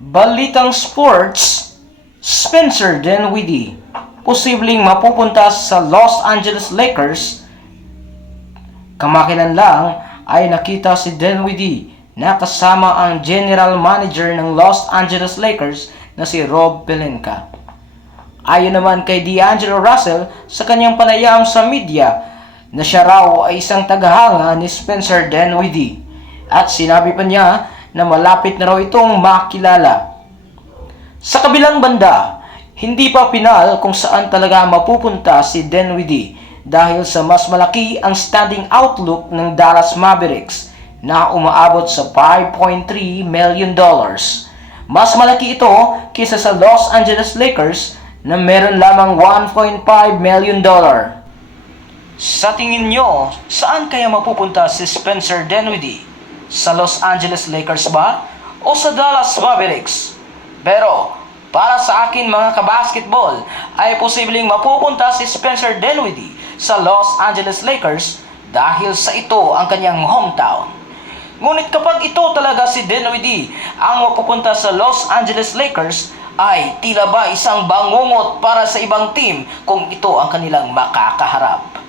Balitang Sports, Spencer Dinwiddie, posibleng mapupunta sa Los Angeles Lakers. Kamakailan lang ay nakita si Dinwiddie na kasama ang general manager ng Los Angeles Lakers na si Rob Pelinka. Ayon naman kay D'Angelo Russell sa kanyang panayam sa media na siya raw ay isang tagahanga ni Spencer Dinwiddie at sinabi pa niya na malapit na raw itong makilala. Sa kabilang banda, hindi pa pinal kung saan talaga mapupunta si Dinwiddie dahil sa mas malaki ang standing outlook ng Dallas Mavericks na umaabot sa $5.3 million. Mas malaki ito kaysa sa Los Angeles Lakers na meron lamang $1.5 million. Sa tingin nyo, saan kaya mapupunta si Spencer Dinwiddie? Sa Los Angeles Lakers ba? O sa Dallas Mavericks? Pero, para sa akin mga kabasketball, ay posibleng mapupunta si Spencer Dinwiddie sa Los Angeles Lakers dahil sa ito ang kanyang hometown. Ngunit kapag ito talaga si Dinwiddie ang mapupunta sa Los Angeles Lakers, ay tila ba isang bangungot para sa ibang team kung ito ang kanilang makakaharap.